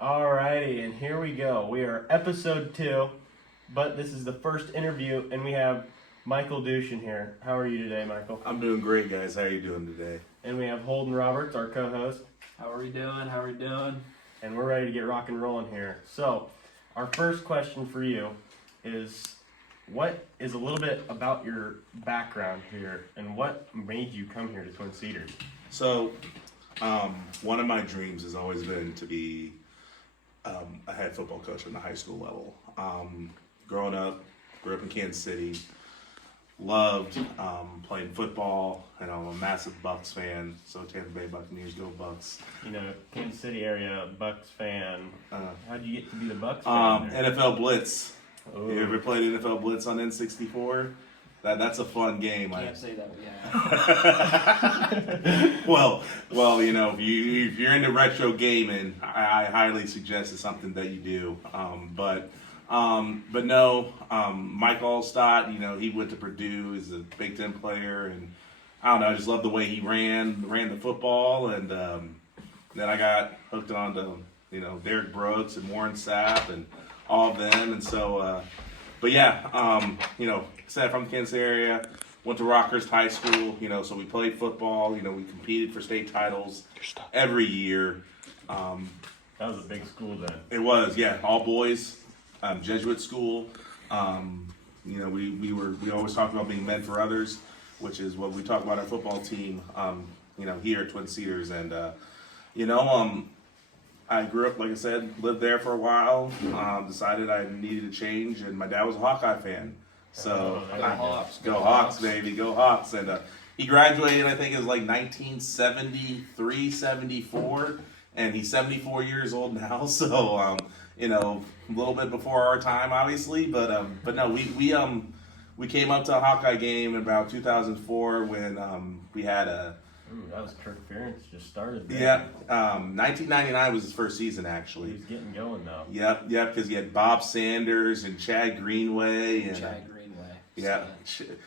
Alrighty, and here we go. We are episode 2, but this is the first interview, and we have Michael Duschen here. How are you today, Michael? I'm doing great, guys. How are you doing today? And we have Holden Roberts, our co-host. How are we doing? And we're ready to get rock and rolling here. So, our first question for you is, what is a little bit about your background here, and what made you come here to Twin Cedars? So, one of my dreams has always been to be a head football coach on the high school level. Growing up, grew up in Kansas City, loved playing football, and I'm a massive Bucks fan, so Tampa Bay Buccaneers, go Bucks. You know, Kansas City area, Bucks fan. How'd you get to be the Bucks fan? NFL Blitz. Ooh. You ever played NFL Blitz on N64? That's a fun game. Can't say that we have. Well, you know, if you're into retro gaming, I highly suggest it's something that you do. But no, Mike Allstott, you know, he went to Purdue. He's a Big Ten player, and I don't know, I just love the way he ran the football, and then I got hooked on to, you know, Derek Brooks and Warren Sapp and all of them, and so. But yeah, you know, said from the Kansas area, went to Rockhurst High School, you know, so we played football, you know, we competed for state titles every year. That was a big school then. It was, yeah, all boys, Jesuit school. You know, we always talk about being men for others, which is what we talk about our football team, you know, here at Twin Cedars. And, you know, I grew up, like I said, lived there for a while, decided I needed to change, and my dad was a Hawkeye fan. So, Go Hawks, baby, go Hawks. And he graduated, I think it was like 1973, 74, and he's 74 years old now, so, you know, a little bit before our time, obviously, but no, we came up to a Hawkeye game in about 2004 when we had a... Ooh, that was Kirk Ferentz just started there. Yeah, 1999 was his first season, actually. He was getting going, though. Yep, because he had Bob Sanders and Chad Greenway. And, Chad Greenway. Yeah,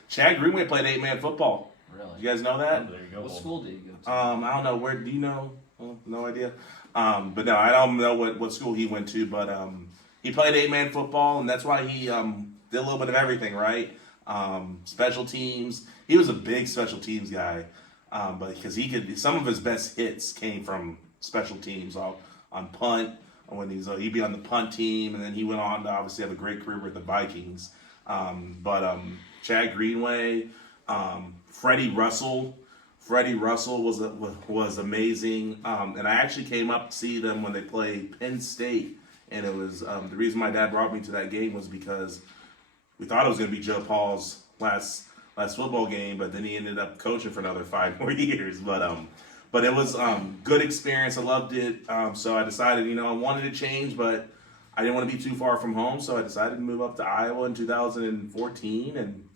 Chad Greenway played 8-man football. Really? You guys know that? Oh, there you go. What school did you go to? I don't know. Where do you know? Oh, no idea. But no, I don't know what school he went to. But he played 8-man football, and that's why he did a little bit of everything, right? Special teams. He was a big special teams guy. But because some of his best hits came from special teams on punt, when he'd be on the punt team, and then he went on to obviously have a great career with the Vikings. But Chad Greenway, Freddie Russell was amazing. And I actually came up to see them when they played Penn State, and it was the reason my dad brought me to that game was because we thought it was going to be Joe Paul's last football game, but then he ended up coaching for another 5 more years. But it was good experience. I loved it. So I decided, you know, I wanted to change, but I didn't want to be too far from home. So I decided to move up to Iowa in 2014, and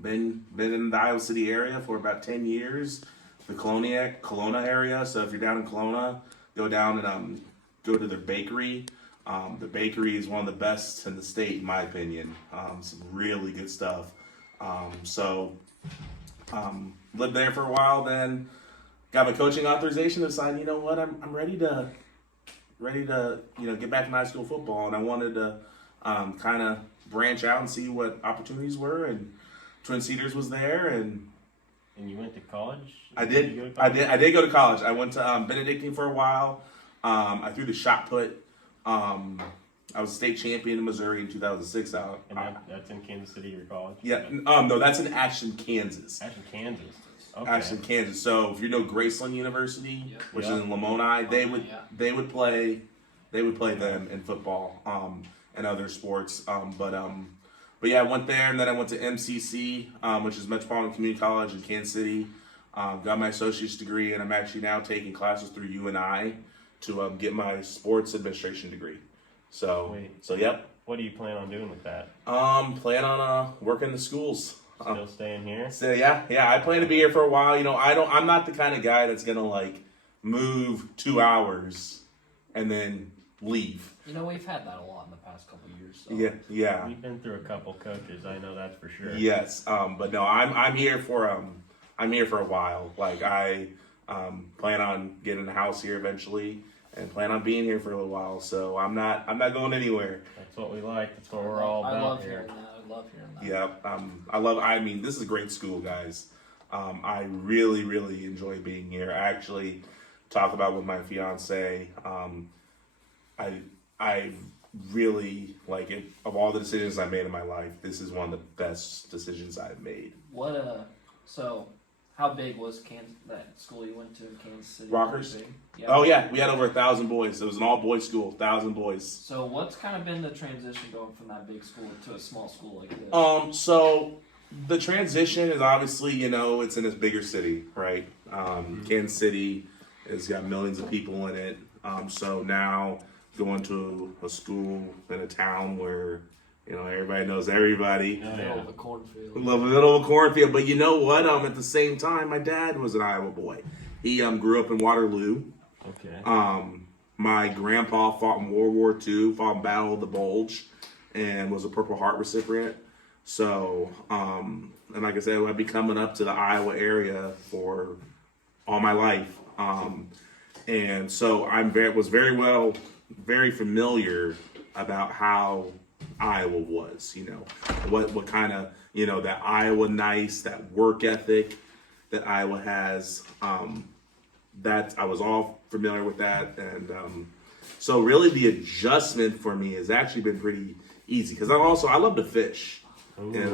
been in the Iowa City area for about 10 years. The Kelowna area. So if you're down in Kelowna, go down and go to their bakery. The bakery is one of the best in the state, in my opinion. Some really good stuff. Lived there for a while, then got my coaching authorization, decided, you know what, I'm ready to, you know, get back to high school football, and I wanted to kind of branch out and see what opportunities were, and Twin Cedars was there, and you went to college? I did go to college. I went to Benedictine for a while. I threw the shot put. I was state champion in Missouri in 2006. And that's in Kansas City, your college? Yeah, no, that's in Ashton, Kansas. Ashton, Kansas. Okay. Ashton, Kansas. So if you know Graceland University, Yep. which is in Lamoni, they would play them in football and other sports. But yeah, I went there, and then I went to MCC, which is Metropolitan Community College in Kansas City. Got my associate's degree, and I'm actually now taking classes through UNI to get my sports administration degree. So yep. What do you plan on doing with that? Plan on working the schools. Still staying here? So yeah, I plan to be here for a while. You know, I'm not the kind of guy that's gonna like move 2 hours and then leave. You know, we've had that a lot in the past couple of years. So. Yeah. We've been through a couple coaches. I know that's for sure. Yes. But no, I'm here for a while. Like I plan on getting a house here eventually. and plan on being here for a little while. So I'm not going anywhere. That's what we like. That's what we're all I about love here. hearing that. I love hearing that. Yeah, I mean, this is a great school, guys. I really, really enjoy being here. I actually talk about with my fiance. I really like it. Of all the decisions I made in my life, this is one of the best decisions I've made. So how big was that school you went to in Kansas City? Rockers? Big? Yeah. Oh yeah, we had over 1,000 boys. It was an all-boys school, 1,000 boys. So what's kind of been the transition going from that big school to a small school like this? So the transition is obviously, it's in this bigger city, right? Kansas City has got millions of people in it. So now going to a school in a town where, everybody knows everybody. Oh, Middle yeah. of a cornfield. Love a little cornfield, but you know what? At the same time, my dad was an Iowa boy. He grew up in Waterloo. Okay. My grandpa fought in World War II, fought in Battle of the Bulge, and was a Purple Heart recipient. So, and like I said, I've been coming up to the Iowa area for all my life, and so was very familiar about how Iowa was, what kind of, that Iowa nice, that work ethic that Iowa has, that I was all familiar with that. And so really the adjustment for me has actually been pretty easy because I love to fish. Ooh. And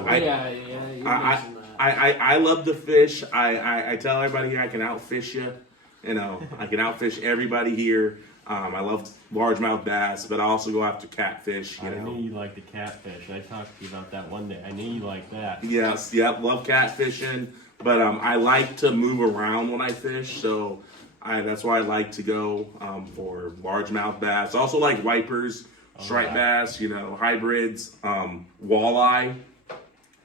You mentioned that. I love to fish. I tell everybody here I can outfish you. I can outfish everybody here. I love largemouth bass, but I also go after catfish. I knew you liked the catfish. I talked to you about that one day. I knew you liked that. Yes, yep, love catfishing. But I like to move around when I fish, so that's why I like to go for largemouth bass. I also like wipers, striped bass, hybrids, walleye,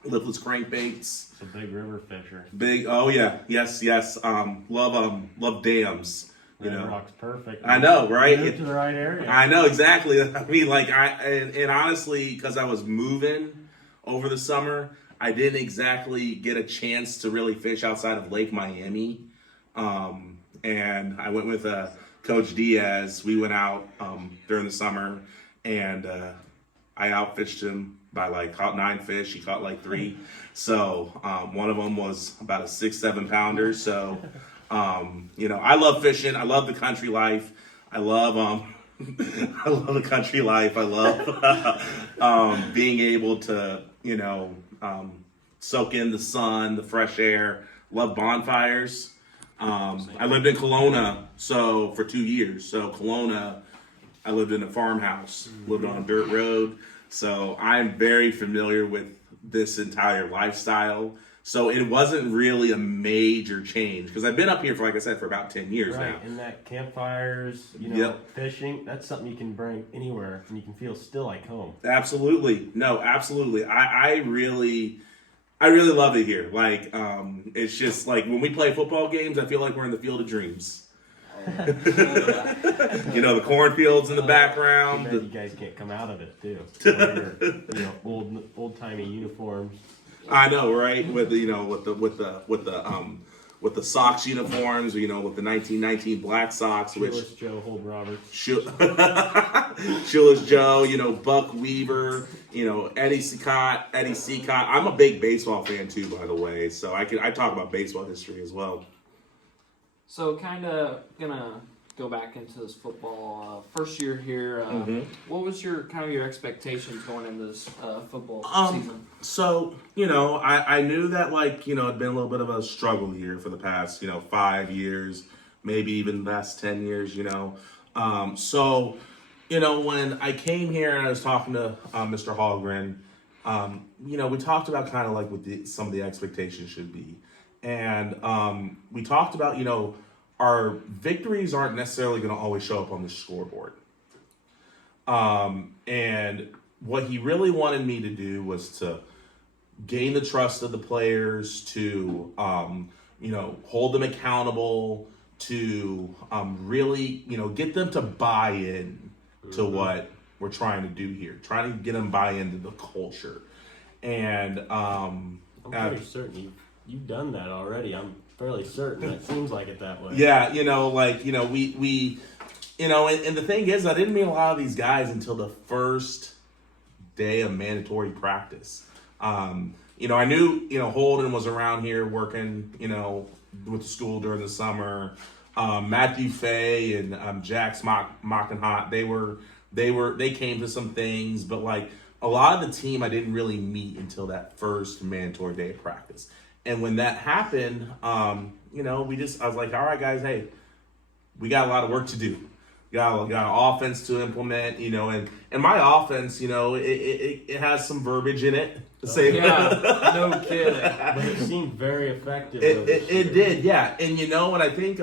lipless crankbaits. It's a big river fisher. Oh yeah, yes. Love dams. Red Rock's perfect. I know, right? Moved to the right area. I know exactly. I mean, and honestly, because I was moving over the summer, I didn't exactly get a chance to really fish outside of Lake Miami. And I went with Coach Diaz. We went out during the summer, and I outfished him by caught 9 fish. He caught 3. So one of them was about a 6-7 pounder. So. I love fishing. I love the country life. I love I love the country life. I love being able to soak in the sun, the fresh air. Love bonfires. I lived in Kelowna for 2 years. So Kelowna, I lived in a farmhouse, lived on a dirt road. So I'm very familiar with this entire lifestyle. So it wasn't really a major change because I've been up here for, like I said, for about 10 years now. And that campfires, fishing, that's something you can bring anywhere and you can feel still like home. Absolutely. No, absolutely. I really love it here. It's just when we play football games, I feel like we're in the field of dreams. The cornfields in the background. You guys can't come out of it too. Old timey uniforms. I know, right? With the Sox uniforms, with the 1919 Black Sox, Shoeless Joe, Holden Roberts. Shoeless Joe, Buck Weaver, Eddie Seacott. I'm a big baseball fan too, by the way. So I talk about baseball history as well. So kind of gonna go back into this football first year here. What was your expectations going into this football season? So I knew that it'd been a little bit of a struggle year for the past 5 years, maybe even the last 10 years. So when I came here and I was talking to Mr. Holden, we talked about what some of the expectations should be, and we talked about our victories aren't necessarily going to always show up on the scoreboard. And what he really wanted me to do was to gain the trust of the players, to, hold them accountable, to really, get them to buy in to what we're trying to do here, trying to get them buy into the culture. And I'm pretty certain you've done that already. I'm fairly certain. It seems like it that way. Yeah, we and the thing is, I didn't meet a lot of these guys until the first day of mandatory practice. I knew, Holden was around here working, with the school during the summer. Matthew Fay and Jax Mockenhot, they came to some things, but like a lot of the team I didn't really meet until that first mandatory day of practice. And when that happened, I was like, all right, guys, hey, we got a lot of work to do. Got an offense to implement, and my offense, it has some verbiage in it. No kidding. But it seemed very effective. It did, yeah. And and I think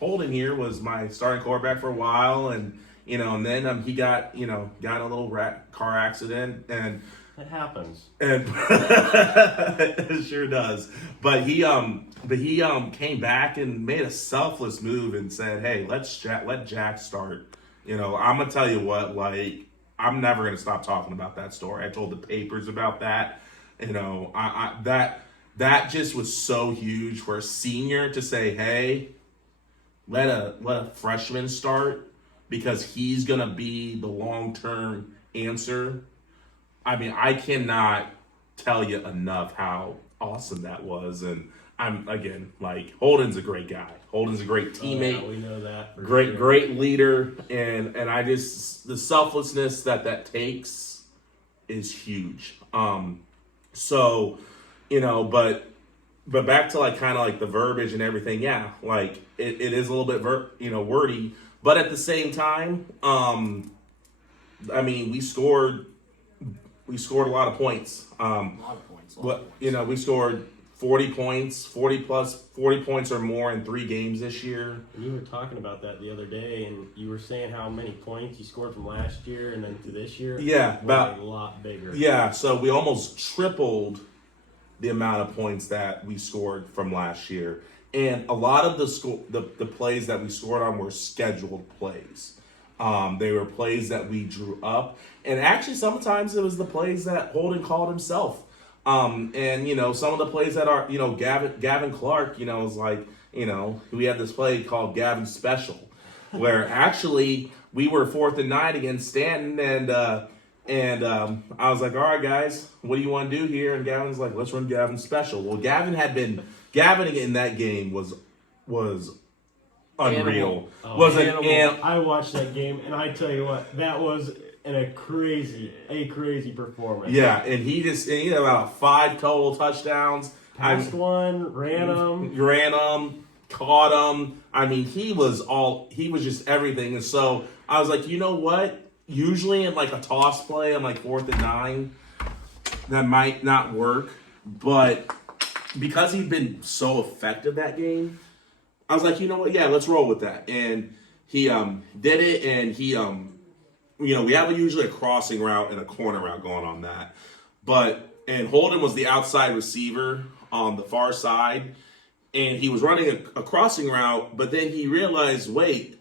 Holden here was my starting quarterback for a while, and and then he got got in a little car accident, and it happens. And it sure does. But he came back and made a selfless move and said, "Hey, let Jack start." I'm gonna tell you what, like, I'm never gonna stop talking about that story. I told the papers about that. That just was so huge for a senior to say, "Hey, let a freshman start because he's gonna be the long-term answer." I mean, I cannot tell you enough how awesome that was. And I'm, again, like, Holden's a great guy. Holden's a great teammate. Oh, yeah, we know that. Great leader. And the selflessness that takes is huge. But back to like kind of like the verbiage and everything. Yeah, like it is a little bit wordy, but at the same time, I mean, we scored a lot of points. We scored 40 points, 40 points or more in 3 games this year. And you were talking about that the other day, and you were saying how many points you scored from last year and then to this year. Yeah, about a lot bigger. Yeah, so we almost tripled the amount of points that we scored from last year. And a lot of the plays that we scored on were scheduled plays. They were plays that we drew up. And actually, sometimes it was the plays that Holden called himself. And, some of the plays that are, Gavin Clark, was like, we had this play called Gavin Special, where actually we were 4th and 9 against Stanton. And I was like, all right, guys, what do you want to do here? And Gavin's like, let's run Gavin Special. Well, Gavin in that game was unreal. I watched that game, and I tell you what, that was a crazy performance. Yeah, and he had about 5 total touchdowns. Passed one, ran them, caught him. I mean, he was just everything. And so I was like, you know what? Usually in like a toss play, I'm like 4th and 9, that might not work. But because he'd been so effective that game, I was like, you know what? Yeah, let's roll with that. And he did it, and he we have usually a crossing route and a corner route going on that. And Holden was the outside receiver on the far side, and he was running a crossing route, but then he realized, wait,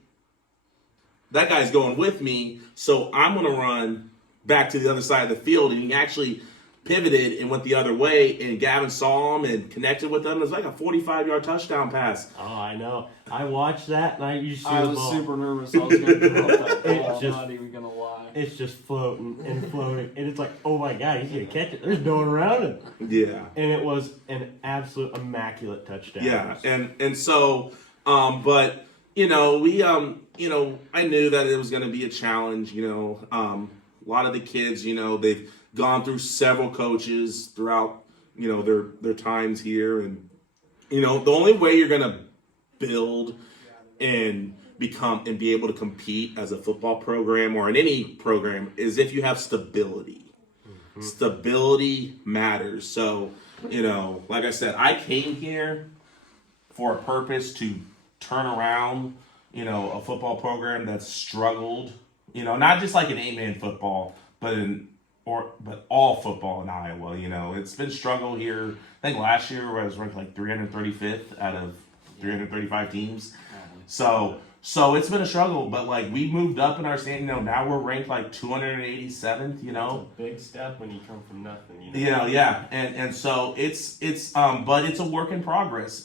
that guy's going with me, so I'm going to run back to the other side of the field. And he actually pivoted and went the other way, and Gavin saw him and connected with him. It was like a 45-yard touchdown pass. Oh, I know. I watched that, and I was super nervous. I was going to throw that ball. I'm not even going to lie. It's just floating, and it's like, oh my God, he's going to catch it. There's no one around him. Yeah. And it was an absolute immaculate touchdown. Yeah, and so, but, I knew that it was going to be a challenge, a lot of the kids, they've gone through several coaches throughout, their times here. And, the only way you're going to build and become and be able to compete as a football program or in any program is if you have stability. Mm-hmm. Stability matters. So, like I said, I came here for a purpose to turn around, a football program that's struggled, not just like an 8-man football, but all football in Iowa. It's been struggle here. I think last year I was ranked like 335th out of 335 teams. So it's been a struggle, but like we moved up in our standing. Now we're ranked like 287th. It's a big step when you come from nothing. Yeah, and so it's but it's a work in progress.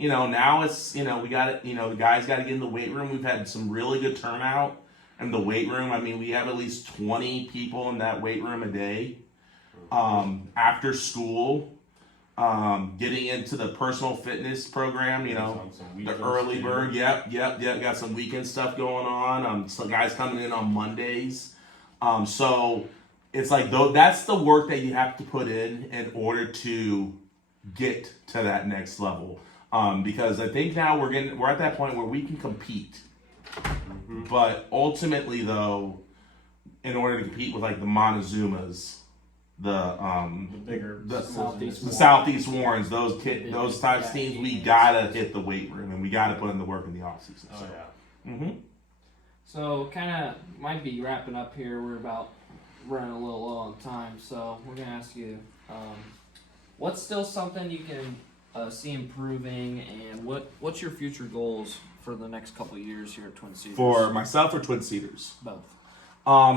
now it's, we got it, the guys got to get in the weight room. We've had some really good turnout in the weight room. I mean, we have at least 20 people in that weight room a day. After school, getting into the personal fitness program, the early bird. Yep. Got some weekend stuff going on. Some guys coming in on Mondays. So it's like, though, that's the work that you have to put in order to get to that next level. Because I think now we're at that point where we can compete. Mm-hmm. But ultimately, though, in order to compete with like the Montezumas, the Southeast Warrens, those types teams, we gotta hit the weight room and we gotta put in the work in the off season. Oh yeah. Mm-hmm. So kind of might be wrapping up here. We're about running a little low on time, so we're gonna ask you, what's still something you can see improving, and what's your future goals for the next couple of years here at Twin Cedars? For myself or Twin Cedars? Both.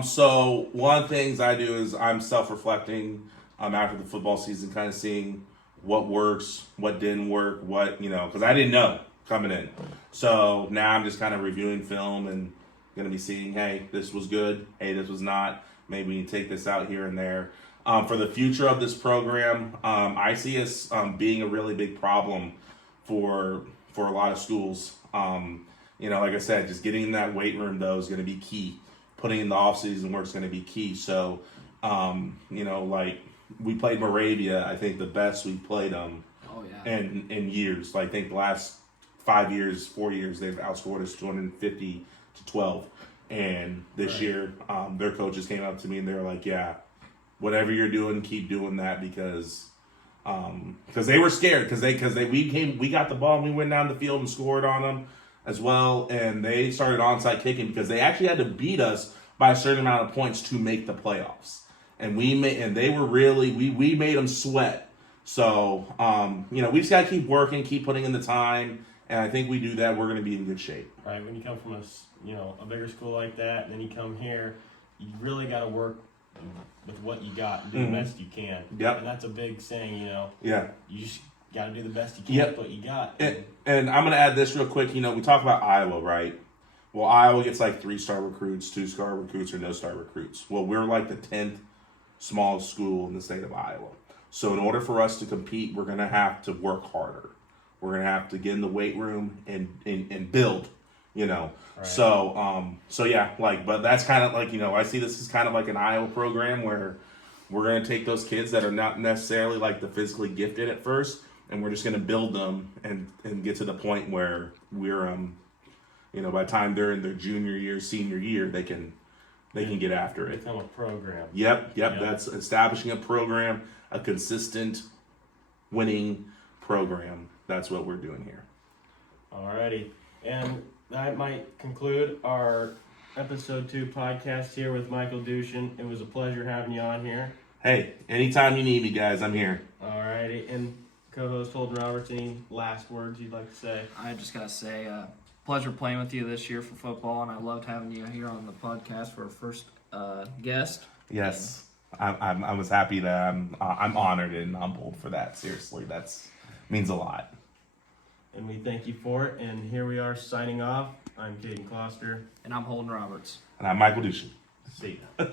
So one of the things I do is I'm self-reflecting after the football season, kind of seeing what works, what didn't work, because I didn't know coming in. So now I'm just kind of reviewing film and going to be seeing, hey, this was good, hey, this was not. Maybe we need to take this out here and there. For the future of this program, I see us being a really big problem for a lot of schools. Like I said, just getting in that weight room, though, is going to be key. Putting in the off-season work is going to be key. So, like we played Moravia, I think the best we've played them in years. Like, I think the last 4 years, they've outscored us 250-12. And this year, their coaches came up to me and they were like, yeah, whatever you're doing, keep doing that, because they were scared we got the ball and we went down the field and scored on them as well, and they started onside kicking because they actually had to beat us by a certain amount of points to make the playoffs, and we made them sweat. So we just gotta keep working, keep putting in the time, and I think we do that, we're gonna be in good shape. Right, when you come from a bigger school like that, and then you come here, you really got to work with what you got and do the best you can. Yep. And that's a big saying, Yeah. You just got to do the best you can with what you got. And I'm going to add this real quick. We talk about Iowa, right? Well, Iowa gets like 3-star recruits, 2-star recruits, or no-star recruits. Well, we're like the 10th smallest school in the state of Iowa. So in order for us to compete, we're going to have to work harder. We're going to have to get in the weight room and build, Right. So yeah, but that's kind of like, I see this as kind of like an Iowa program where we're going to take those kids that are not necessarily like the physically gifted at first, and we're just going to build them and get to the point where we're, by the time they're in their junior year, senior year, they can get after it. Become a program. Yep. That's establishing a program, a consistent winning program. That's what we're doing here. Alrighty. And that might conclude our episode 2 podcast here with Michael Duschen. It was a pleasure having you on here. Hey, anytime you need me, guys, I'm here. Alrighty. And co-host Holden Roberts, any last words you'd like to say? I just got to say, pleasure playing with you this year for football, and I loved having you here on the podcast for our first guest. Yes. I was happy that I'm honored and humbled for that. Seriously, that's means a lot. And we thank you for it. And here we are signing off. I'm Kaden Kloster. And I'm Holden Roberts. And I'm Michael Duschen. See ya.